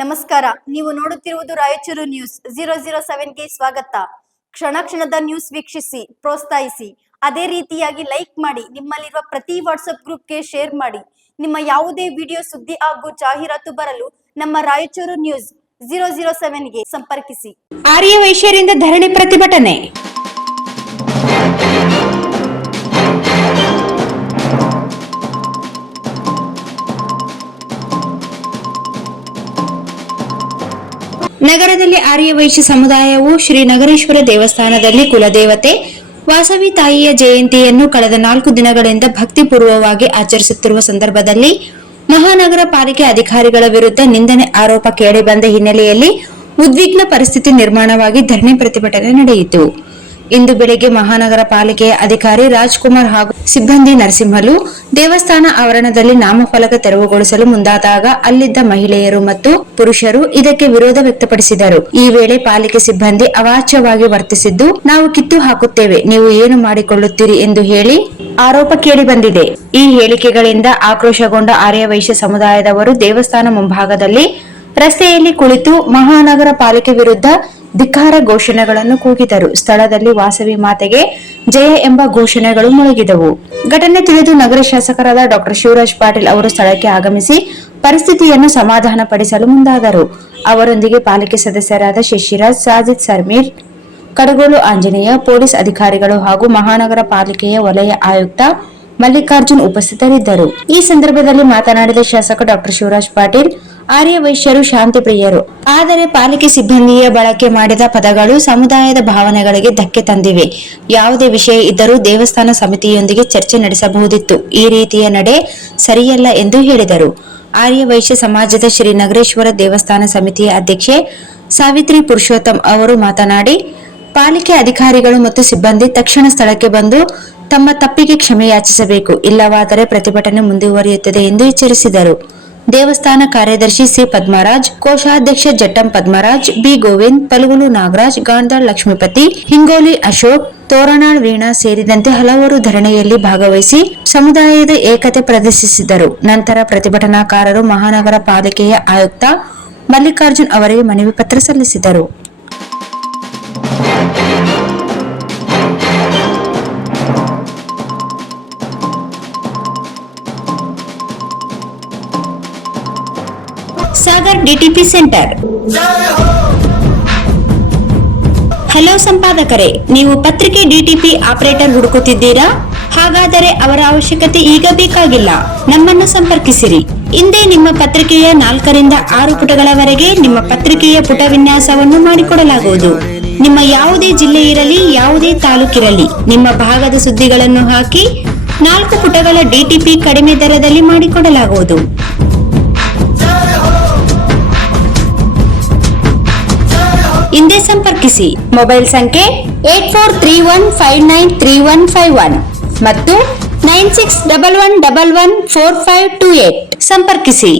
ನಮಸ್ಕಾರ. ನೀವು ನೋಡುತ್ತಿರುವುದು ರಾಯಚೂರು ನ್ಯೂಸ್ 007ಗೆ ಸ್ವಾಗತ. ಕ್ಷಣ ಕ್ಷಣದ ನ್ಯೂಸ್ ವೀಕ್ಷಿಸಿ, ಪ್ರೋತ್ಸಾಹಿಸಿ. ಅದೇ ರೀತಿಯಾಗಿ ಲೈಕ್ ಮಾಡಿ, ನಿಮ್ಮಲ್ಲಿರುವ ಪ್ರತಿ ವಾಟ್ಸ್ಆಪ್ ಗ್ರೂಪ್ಗೆ ಶೇರ್ ಮಾಡಿ. ನಿಮ್ಮ ಯಾವುದೇ ವಿಡಿಯೋ, ಸುದ್ದಿ ಹಾಗೂ ಜಾಹೀರಾತು ಬರಲು ನಮ್ಮ ರಾಯಚೂರು ನ್ಯೂಸ್ 007ಗೆ ಸಂಪರ್ಕಿಸಿ. ಆರ್ಯ ವೈಶ್ಯರಿಂದ ಧರಣಿ ಪ್ರತಿಭಟನೆ. ನಗರದಲ್ಲಿ ಆರ್ಯ ವೈಶ್ಯ ಸಮುದಾಯವು ಶ್ರೀ ನಗರೇಶ್ವರ ದೇವಸ್ಥಾನದಲ್ಲಿ ಕುಲದೇವತೆ ವಾಸವಿ ತಾಯಿಯ ಜಯಂತಿಯನ್ನು ಕಳೆದ 4 ದಿನಗಳಿಂದ ಭಕ್ತಿಪೂರ್ವವಾಗಿ ಆಚರಿಸುತ್ತಿರುವ ಸಂದರ್ಭದಲ್ಲಿ ಮಹಾನಗರ ಪಾಲಿಕೆ ಅಧಿಕಾರಿಗಳ ವಿರುದ್ಧ ನಿಂದನೆ ಆರೋಪ ಕೇಳಿಬಂದ ಹಿನ್ನೆಲೆಯಲ್ಲಿ ಉದ್ವಿಗ್ನ ಪರಿಸ್ಥಿತಿ ನಿರ್ಮಾಣವಾಗಿ ಧರಣಿ ಪ್ರತಿಭಟನೆ ನಡೆಯಿತು. ಇಂದು ಬೆಳಗ್ಗೆ ಮಹಾನಗರ ಪಾಲಿಕೆಯ ಅಧಿಕಾರಿ ರಾಜ್ಕುಮಾರ್ ಹಾಗೂ ಸಿಬ್ಬಂದಿ ನರಸಿಂಹಲು ದೇವಸ್ಥಾನ ಆವರಣದಲ್ಲಿ ನಾಮಫಲಕ ತೆರವುಗೊಳಿಸಲು ಮುಂದಾದಾಗ ಅಲ್ಲಿದ್ದ ಮಹಿಳೆಯರು ಮತ್ತು ಪುರುಷರು ಇದಕ್ಕೆ ವಿರೋಧ ವ್ಯಕ್ತಪಡಿಸಿದರು. ಈ ವೇಳೆ ಪಾಲಿಕೆ ಸಿಬ್ಬಂದಿ ಅವಾಚ್ಯವಾಗಿ ವರ್ತಿಸಿದ್ದು, ನಾವು ಕಿತ್ತು ಹಾಕುತ್ತೇವೆ, ನೀವು ಏನು ಮಾಡಿಕೊಳ್ಳುತ್ತೀರಿ ಎಂದು ಹೇಳಿ ಆರೋಪ ಕೇಳಿಬಂದಿದೆ. ಈ ಹೇಳಿಕೆಗಳಿಂದ ಆಕ್ರೋಶಗೊಂಡ ಆರ್ಯ ವೈಶ್ಯ ಸಮುದಾಯದವರು ದೇವಸ್ಥಾನ ಮುಂಭಾಗದಲ್ಲಿ ರಸ್ತೆಯಲ್ಲಿ ಕುಳಿತು ಮಹಾನಗರ ಪಾಲಿಕೆ ವಿರುದ್ಧ ಧಿಕ್ಕಾರ ಘೋಷಣೆಗಳನ್ನು ಕೂಗಿದರು. ಸ್ಥಳದಲ್ಲಿ ವಾಸವಿ ಮಾತೆಗೆ ಜಯ ಎಂಬ ಘೋಷಣೆಗಳು ಮೊಳಗಿದವು. ಘಟನೆ ತಿಳಿದು ನಗರ ಶಾಸಕರಾದ ಡಾ ಶಿವರಾಜ್ ಪಾಟೀಲ್ ಅವರು ಸ್ಥಳಕ್ಕೆ ಆಗಮಿಸಿ ಪರಿಸ್ಥಿತಿಯನ್ನು ಸಮಾಧಾನಪಡಿಸಲು ಮುಂದಾದರು. ಅವರೊಂದಿಗೆ ಪಾಲಿಕೆ ಸದಸ್ಯರಾದ ಶಶಿರಾಜ್, ಸಾಜಿದ್ ಸರ್ಮೀರ್, ಕಡಗೋಲು ಆಂಜನೇಯ, ಪೊಲೀಸ್ ಅಧಿಕಾರಿಗಳು ಹಾಗೂ ಮಹಾನಗರ ಪಾಲಿಕೆಯ ವಲಯ ಆಯುಕ್ತ ಮಲ್ಲಿಕಾರ್ಜುನ್ ಉಪಸ್ಥಿತರಿದ್ದರು. ಈ ಸಂದರ್ಭದಲ್ಲಿ ಮಾತನಾಡಿದ ಶಾಸಕ ಡಾ ಶಿವರಾಜ್ ಪಾಟೀಲ್, ಆರ್ಯ ವೈಶ್ಯರು ಶಾಂತಿ ಪ್ರಿಯರು, ಆದರೆ ಪಾಲಿಕೆ ಸಿಬ್ಬಂದಿಯ ಬಳಕೆ ಮಾಡಿದ ಪದಗಳು ಸಮುದಾಯದ ಭಾವನೆಗಳಿಗೆ ಧಕ್ಕೆ ತಂದಿವೆ. ಯಾವುದೇ ವಿಷಯ ಇದ್ದರೂ ದೇವಸ್ಥಾನ ಸಮಿತಿಯೊಂದಿಗೆ ಚರ್ಚೆ ನಡೆಸಬಹುದಿತ್ತು. ಈ ರೀತಿಯ ನಡೆ ಸರಿಯಲ್ಲ ಎಂದು ಹೇಳಿದರು. ಆರ್ಯ ವೈಶ್ಯ ಸಮಾಜದ ಶ್ರೀ ನಗರೇಶ್ವರ ದೇವಸ್ಥಾನ ಸಮಿತಿಯ ಅಧ್ಯಕ್ಷೆ ಸಾವಿತ್ರಿ ಪುರುಷೋತ್ತಮ್ ಅವರು ಮಾತನಾಡಿ, ಪಾಲಿಕೆ ಅಧಿಕಾರಿಗಳು ಮತ್ತು ಸಿಬ್ಬಂದಿ ತಕ್ಷಣ ಸ್ಥಳಕ್ಕೆ ಬಂದು ತಮ್ಮ ತಪ್ಪಿಗೆ ಕ್ಷಮೆ ಯಾಚಿಸಬೇಕು, ಇಲ್ಲವಾದರೆ ಪ್ರತಿಭಟನೆ ಮುಂದುವರಿಯುತ್ತದೆ ಎಂದು ಎಚ್ಚರಿಸಿದರು. ದೇವಸ್ಥಾನ ಕಾರ್ಯದರ್ಶಿ ಸಿ ಪದ್ಮರಾಜ್, ಕೋಶಾಧ್ಯಕ್ಷ ಜಟ್ಟಂ ಪದ್ಮರಾಜ್, ಬಿ ಗೋವಿಂದ್, ಪಲಗುಲು ನಾಗರಾಜ್, ಗಾಂಧಾಳ್ ಲಕ್ಷ್ಮೀಪತಿ, ಹಿಂಗೋಲಿ ಅಶೋಕ್, ತೋರಣಾಳ್ ವೀಣಾ ಸೇರಿದಂತೆ ಹಲವರು ಧರಣಿಯಲ್ಲಿ ಭಾಗವಹಿಸಿ ಸಮುದಾಯದ ಏಕತೆ ಪ್ರದರ್ಶಿಸಿದರು. ನಂತರ ಪ್ರತಿಭಟನಾಕಾರರು ಮಹಾನಗರ ಪಾಲಿಕೆಯ ಆಯುಕ್ತ ಮಲ್ಲಿಕಾರ್ಜುನ್ ಅವರಿಗೆ ಮನವಿ ಪತ್ರ ಸಲ್ಲಿಸಿದರು. Sagar DTP centre. ಹಲೋ ಸಂಪಾದಕರೇ, ನೀವು ಪತ್ರಿಕೆ ಡಿಟಿಪಿ ಆಪರೇಟರ್ ಹುಡುಕುತ್ತಿದ್ದೀರಾ? ಹಾಗಾದರೆ ಅವರ ಅವಶ್ಯಕತೆ ಈಗ ಬೇಕಾಗಿಲ್ಲ. ನಮ್ಮನ್ನು ಸಂಪರ್ಕಿಸಿರಿ. ಇಂದೇ ನಿಮ್ಮ ಪತ್ರಿಕೆಯ 4 ರಿಂದ 6 ಪುಟಗಳವರೆಗೆ ನಿಮ್ಮ ಪತ್ರಿಕೆಯ ಪುಟ ವಿನ್ಯಾಸವನ್ನು ಮಾಡಿಕೊಡಲಾಗುವುದು. ನಿಮ್ಮ ಯಾವುದೇ ಜಿಲ್ಲೆ ಇರಲಿ, ಯಾವುದೇ ತಾಲೂಕಿರಲಿ, ನಿಮ್ಮ ಭಾಗದ ಸುದ್ದಿಗಳನ್ನು ಹಾಕಿ 4 ಪುಟಗಳ ಡಿಟಿಪಿ ಕಡಿಮೆ ದರದಲ್ಲಿ ಮಾಡಿಕೊಡಲಾಗುವುದು. ಹಿಂದೆ ಸಂಪರ್ಕಿಸಿ. ಮೊಬೈಲ್ ಸಂಖ್ಯೆ 8431593151 ಮತ್ತು 9611114528 ಸಂಪರ್ಕಿಸಿ.